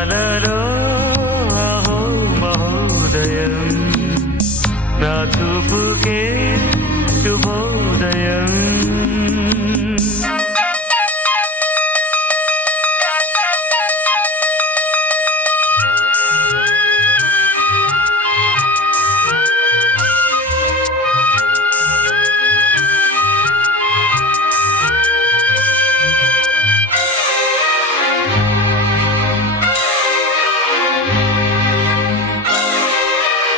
అలలో అహో మహోదయం. నా చూపుకే శుభోదయం.